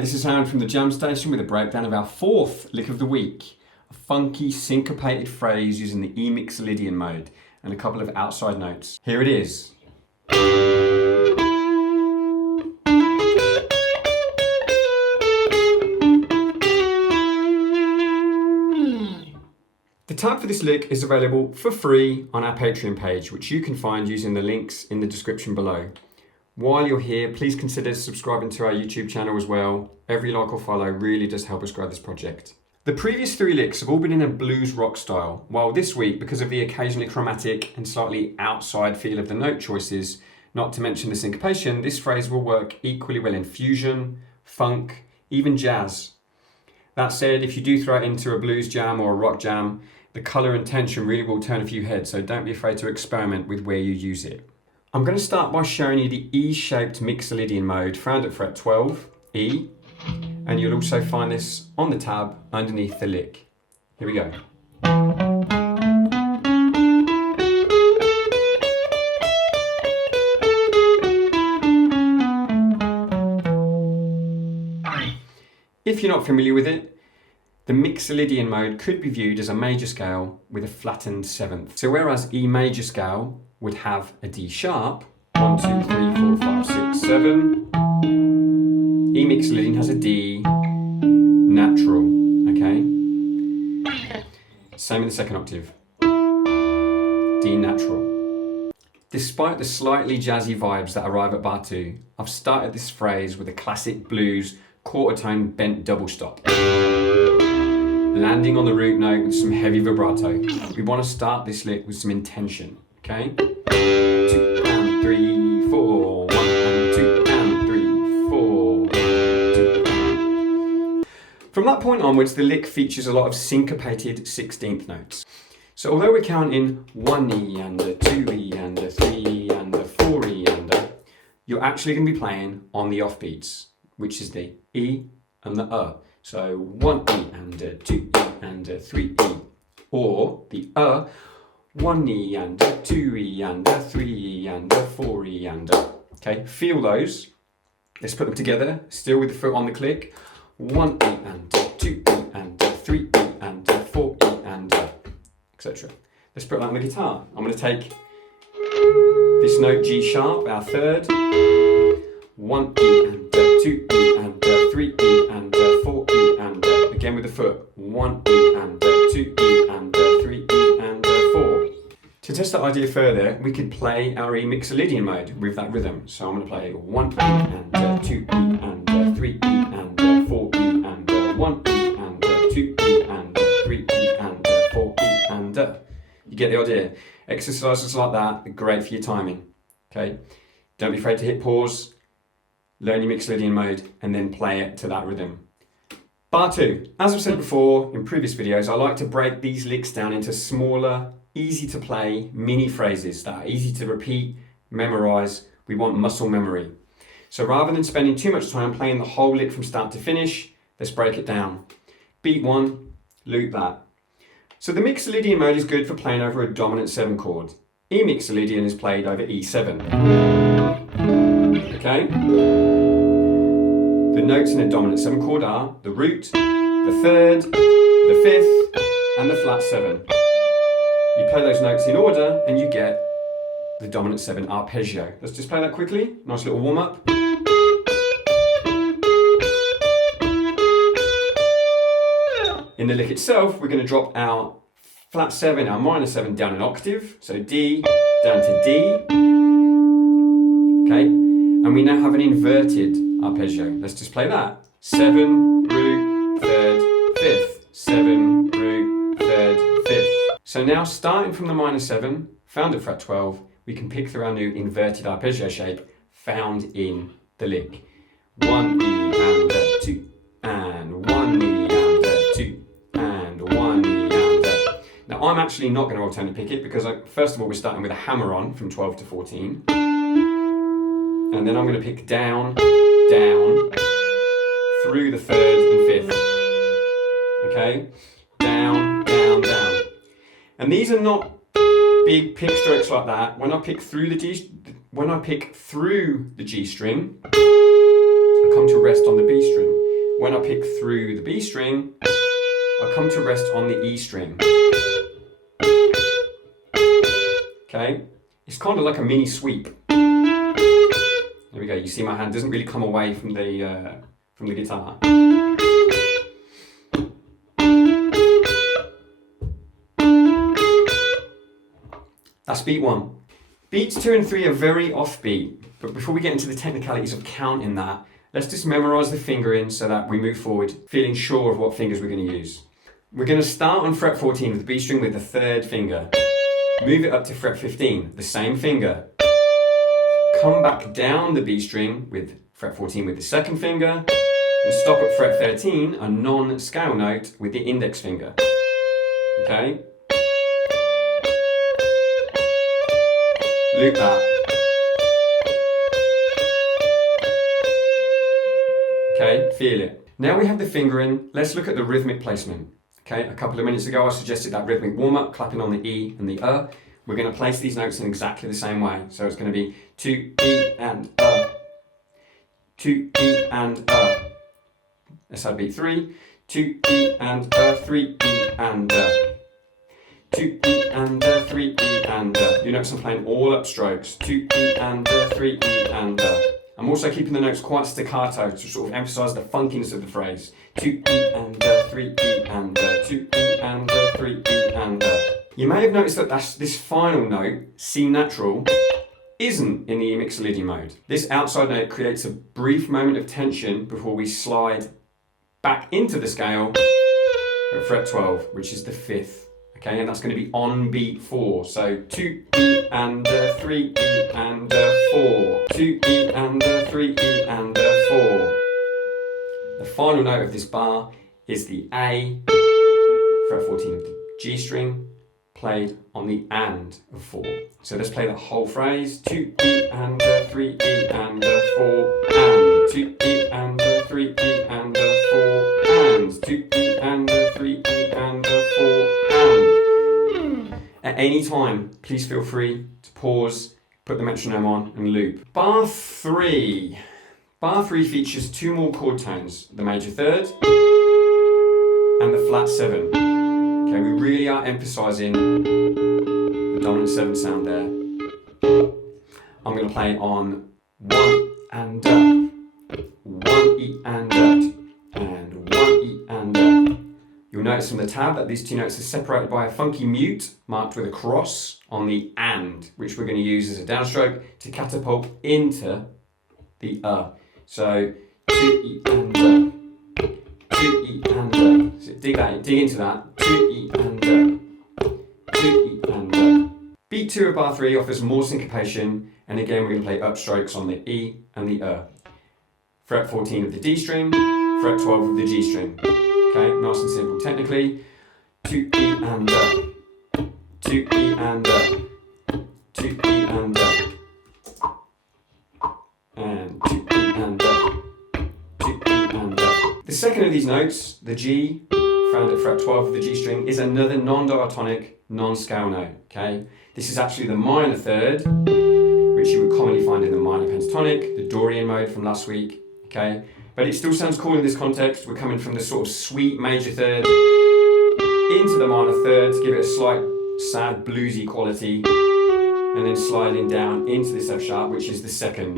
this is Aaron from the Jam Station with a breakdown of our fourth lick of the week. A funky syncopated phrase using the E Mixolydian mode and a couple of outside notes. Here it is. The tab for this lick is available for free on our Patreon page, which you can find using the links in the description below. While you're here, please consider subscribing to our YouTube channel as well. Every like or follow really does help us grow this project. The previous three licks have all been in a blues rock style, while this week, because of the occasionally chromatic and slightly outside feel of the note choices, not to mention the syncopation, this phrase will work equally well in fusion, funk, even jazz. That said, if you do throw it into a blues jam or a rock jam, the colour and tension really will turn a few heads, so don't be afraid to experiment with where you use it. I'm going to start by showing you the E-shaped Mixolydian mode found at fret 12, E, and you'll also find this on the tab underneath the lick. Here we go. If you're not familiar with it, the Mixolydian mode could be viewed as a major scale with a flattened seventh. So whereas E major scale would have a D sharp, 1, 2, 3, 4, 5, 6, 7. E Mixolydian has a D natural, okay? Same in the second octave. D natural. Despite the slightly jazzy vibes that arrive at bar 2, I've started this phrase with a classic blues quarter tone bent double stop. Landing on the root note with some heavy vibrato. We want to start this lick with some intention, okay? 2 and 3, 4, 1 and 2 and 3, 4, 2 and... From that point onwards, the lick features a lot of syncopated 16th notes. So although we're counting 1 E and a 2 E and a 3 E and a 4 E and a, you're actually going to be playing on the offbeats, which is the E and the So 1 E and a 2 E and a 3 E, or the 1 E and a 2 E and a 3 E and a 4 E and a. Okay, feel those. Let's put them together, still with the foot on the click. 1 E and a 2 E and a 3 E and a 4 E and a, etc. Let's put that on the guitar. I'm going to take this note G sharp, our third. 1 E and a 2 E and a 3 E and a 4 E and a, again with the foot. 1 E and a 2 E and a 3 E and a 4. To test that idea further, we could play our E Mixolydian mode with that rhythm. So I'm going to play 1 E and a 2 E and a 3 E and a 4 E and a 1 E and a 2 E and a 3 E and a 4 E and a. You get the idea. Exercises like that are great for your timing. Okay, don't be afraid to hit pause. Learn your Mixolydian mode and then play it to that rhythm. Bar 2. As I've said before in previous videos, I like to break these licks down into smaller, easy to play mini phrases that are easy to repeat, memorize. We want muscle memory. So rather than spending too much time playing the whole lick from start to finish, let's break it down. Beat 1, loop that. So the Mixolydian mode is good for playing over a dominant 7 chord. E Mixolydian is played over E7. Okay? The notes in a dominant 7 chord are the root, the third, the fifth, and the flat 7. You play those notes in order and you get the dominant 7 arpeggio. Let's just play that quickly. Nice little warm up. In the lick itself, we're going to drop our flat 7, our minor 7 down an octave. So D down to D. Okay? And we now have an inverted arpeggio. Let's just play that. 7, root, third, fifth. 7, root, third, fifth. So now starting from the minor 7, found at fret 12, we can pick through our new inverted arpeggio shape found in the lick. 1 E and a 2, and 1 E and a 2, and 1 E and a. Now I'm actually not going to alternate pick it because first of all we're starting with a hammer on from 12 to 14. And then I'm going to pick down, down, through the third and fifth. Okay? Down, down, down. And these are not big pick strokes like that. When I pick through the G string, I come to rest on the B string. when I pick through the B string, I come to rest on the E string. Okay, it's kind of like a mini sweep. There we go. You see my hand doesn't really come away from the guitar. That's beat 1. Beats 2 and 3 are very offbeat, but before we get into the technicalities of counting that, let's just memorize the fingering so that we move forward feeling sure of what fingers we're going to use. We're going to start on fret 14 of the B string with the 3rd finger. Move it up to fret 15, the same finger. Come back down the B string with fret 14 with the 2nd finger, and stop at fret 13, a non-scale note, with the index finger. Okay? Loop that. Okay, feel it. Now we have the fingering, let's look at the rhythmic placement. Okay, a couple of minutes ago I suggested that rhythmic warm-up, clapping on the E and the We're going to place these notes in exactly the same way. So it's going to be 2 E and 2 E and Let's have beat 3. 2 E and 3 E and 2 E and 3 E and You notice I'm playing all up strokes. 2 E and 3 E and I'm also keeping the notes quite staccato to sort of emphasise the funkiness of the phrase. 2 E and 3 E and 2 E and 3 E and You may have noticed that this final note, C natural, isn't in the E Mixolydian mode. This outside note creates a brief moment of tension before we slide back into the scale at fret 12, which is the 5th. Okay, and that's going to be on beat 4. So 2 E and 3 E and 4. 2 E and 3 E and 4. The final note of this bar is the A, fret 14 of the G string, played on the and of 4. So let's play the whole phrase. 2 E and 3 E and 4 and 2 E and 3 E and 4 and 2 E and 3 E and 4 and. At any time, please feel free to pause, put the metronome on and loop. Bar 3. Bar 3 features 2 more chord tones, the major 3rd and the flat 7. Okay, we really are emphasising the dominant 7 sound there. I'm going to play on 1 and 1 E and 1 E and You'll notice from the tab that these 2 notes are separated by a funky mute marked with a cross on the and, which we're going to use as a downstroke to catapult into the So 2 E and 2 E and So dig into that. 2 E and 2 E and Beat 2 of bar 3 offers more syncopation, and again we're going to play upstrokes on the E and the Fret 14 of the D string, fret 12 of the G string. Okay, nice and simple. Technically, 2 E and 2 E and 2 E and 2 E and 2 E and The second of these notes, the G, found at fret 12 of the G string, is another non-diatonic, non-scale note. Okay, this is actually the minor 3rd, which you would commonly find in the minor pentatonic, the Dorian mode from last week. Okay. But it still sounds cool in this context. We're coming from the sort of sweet major 3rd into the minor 3rd to give it a slight sad bluesy quality, and then sliding down into this F sharp, which is the 2nd,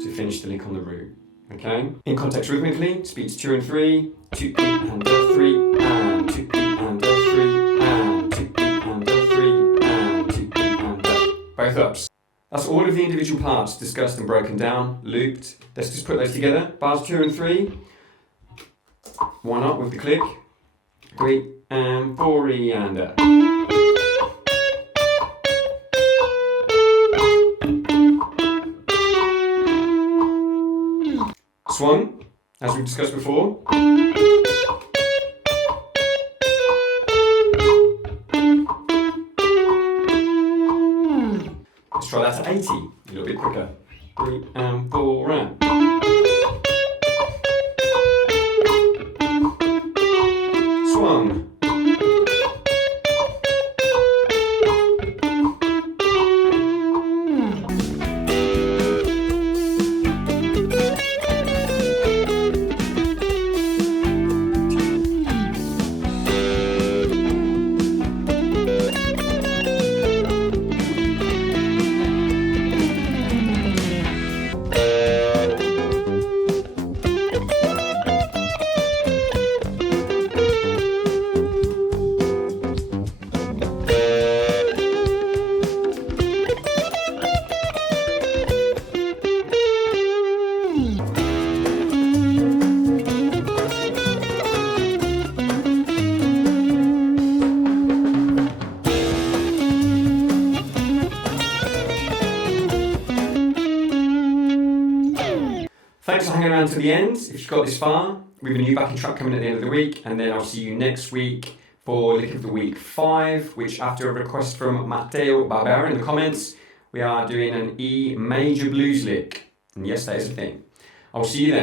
to finish the lick on the root. Okay? In context rhythmically, it's beats 2 and 3, 2 E and 3 and 2 E and 3 and 2 E and 3 and 2 E and both ups. That's all of the individual parts discussed and broken down, looped. Let's just put those together. Bars 2 and 3. 1 up with the click. 3 and 4 E and Swung, as we discussed before. Let's try that at 80, a little bit quicker. 3 and 4 and. Swung. thanks for hanging around to the end. If you've got this far, we have a new backing track coming at the end of the week, and then I'll see you next week for Lick of the Week 5, which after a request from Matteo Barbera in the comments, we are doing an E major blues lick. And yes, that is a thing. I'll see you then.